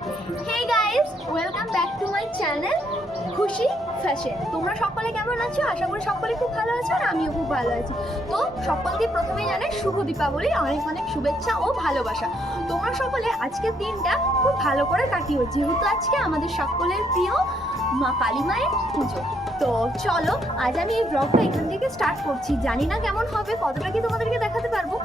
Hey guys, welcome back to my channel খুশি fashion. তোমরা সকলে কেমন আছো? আশা করি সকলে খুব ভালো আছো আর আমিও খুব ভালো আছি। তো সকলকে প্রথমেই জানাই শুভ দীপাবলি, অনেক অনেক শুভেচ্ছা ও ভালোবাসা। তোমরা সকলে আজকের দিনটা খুব ভালো করে কাটিও, যেহেতু আজকে আমাদের সকলের প্রিয় মা কালী মায়ের পুজো। তো চলো আজ আমি এই ব্লগটা এখান থেকে স্টার্ট করছি। জানি না কেমন হবে, কতটা কি তোমাদেরকে দেখাতে পারবো।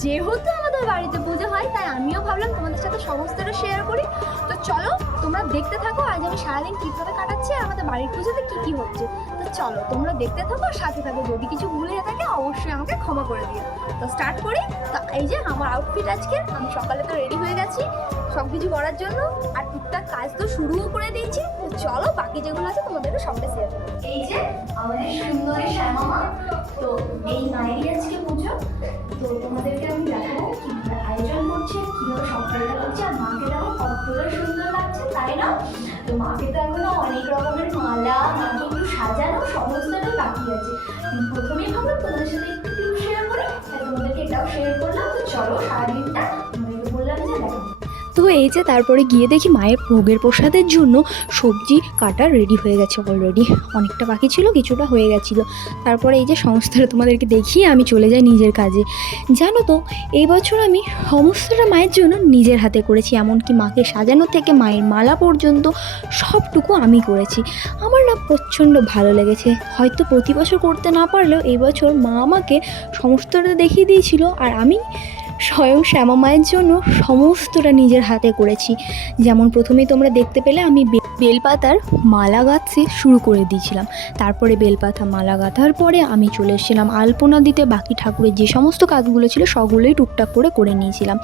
যেহেতু আমাদের বাড়িতে পুজো হয় তাই আমিও ভাবলাম তোমাদের সাথে সমস্তটা শেয়ার করি। তো চলো তোমরা দেখতে থাকো আজ আমি সারাদিন কীভাবে কাটাচ্ছি আর আমাদের বাড়ির পুজোতে কী কী হচ্ছে। তো চলো তোমরা দেখতে থাকো আর সাথে থাকো, যদি কিছু ভুলে থাকে অবশ্যই আমাকে ক্ষমা করে দিও। তো স্টার্ট করি। তো এই যে আমার আউটফিট আজকে, আমি সকালে তো রেডি হয়ে গেছি সব কিছু করার জন্য, আর টুকটাক কাজ তো শুরুও করে দিয়েছি। তো চলো বাকি যেগুলো আছে তোমাদেরকে সবটা শেয়ার করো। এই যে আমাদের সুন্দরী শ্যামা মা, তো এই মায়েরই আজকে পুজো। তো তোমাদেরকে আমি দেখাবো কীভাবে আয়োজন করছে, কীভাবে সকালটা করছে, আর মাকে দেখো কতটা সুন্দর লাগছে, তাই না? তো মাকে তো এখনো অনেক রকমের মালা, মাকে একটু সাজানো সমস্তটাই বাকি আছে। প্রথমেই ভাবলাম তোমাদের সাথে একটু ক্লিপ শেয়ার করি, তাই তোমাদেরকে এটাও শেয়ার করলাম। তো চলো সারাদিনটা তোমাদেরকে বললাম যে দেখো। তো এই যে তারপরে গিয়ে দেখি মায়ের ভোগের প্রসাদের জন্য সবজি কাটা রেডি হয়ে গেছে অলরেডি, অনেকটা বাকি ছিল, কিছুটা হয়ে গেছিলো। তারপরে এই যে সমস্তটা তোমাদেরকে দেখিয়ে আমি চলে যাই নিজের কাজে। জানো তো এই বছর আমি সমস্তটা মায়ের জন্য নিজের হাতে করেছি, এমনকি মাকে সাজানো থেকে মায়ের মালা পর্যন্ত সবটুকু আমি করেছি। আমার না প্রচণ্ড ভালো লেগেছে। হয়তো প্রতি বছর করতে না পারলেও এই বছর মা আমাকে সমস্তটা দেখিয়ে দিয়েছিল, আর আমি স্বয়ং শ্যামা মায়ের জন্য সমস্তটা নিজের হাতে করেছি। যেমন প্রথমেই তোমরা দেখতে পেলে আমি বেলপাতার মালা গাঁথতে শুরু করে দিয়েছিলাম। তারপরে বেলপাতা মালা গাঁথার পরে আমি চলে এসেছিলাম আলপনা দিতে। বাকি ঠাকুরের যে সমস্ত কাজগুলো ছিল সবগুলোই টুকটাক করে নিয়েছিলাম,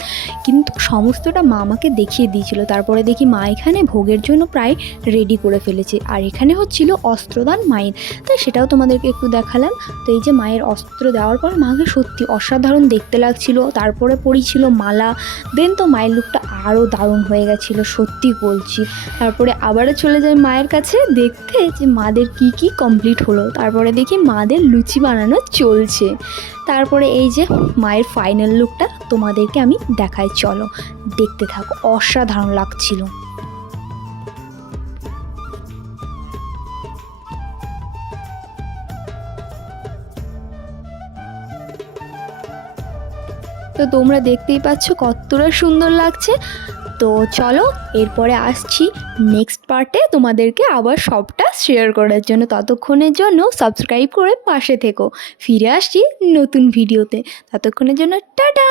কিন্তু সমস্তটা মা আমাকে দেখিয়ে দিয়েছিল। তারপরে দেখি মা এখানে ভোগের জন্য প্রায় রেডি করে ফেলেছে, আর এখানে হচ্ছিল অস্ত্রদান মায়ের, তাই সেটাও তোমাদেরকে একটু দেখালাম। তো এই যে মায়ের অস্ত্র দেওয়ার পর মাকে সত্যি অসাধারণ দেখতে লাগছিল। তারপরে পরিছিল মালা, দেন তো মায়ের লুকটা আরও দারুণ হয়ে গেছিলো, সত্যি বলছি। তারপরে আবারও চলে যাই মায়ের কাছে দেখতে যে মাদের কি কি কমপ্লিট হলো। তারপরে দেখি মাদের লুচি বানানো চলছে। তারপরে এই যে মায়ের ফাইনাল লুকটা তোমাদেরকে আমি দেখাই, চলো দেখতে থাকো, অসাধারণ লাগছিল। তো তোমরা দেখতেই পাচ্ছ কতটা সুন্দর লাগছে। তো চলো এরপরে আসছি নেক্সট পার্টে তোমাদেরকে আবার সবটা শেয়ার করার জন্য। ততক্ষণের জন্য সাবস্ক্রাইব করে পাশে থেকো। ফিরে আসছি নতুন ভিডিওতে, ততক্ষণের জন্য টাটা।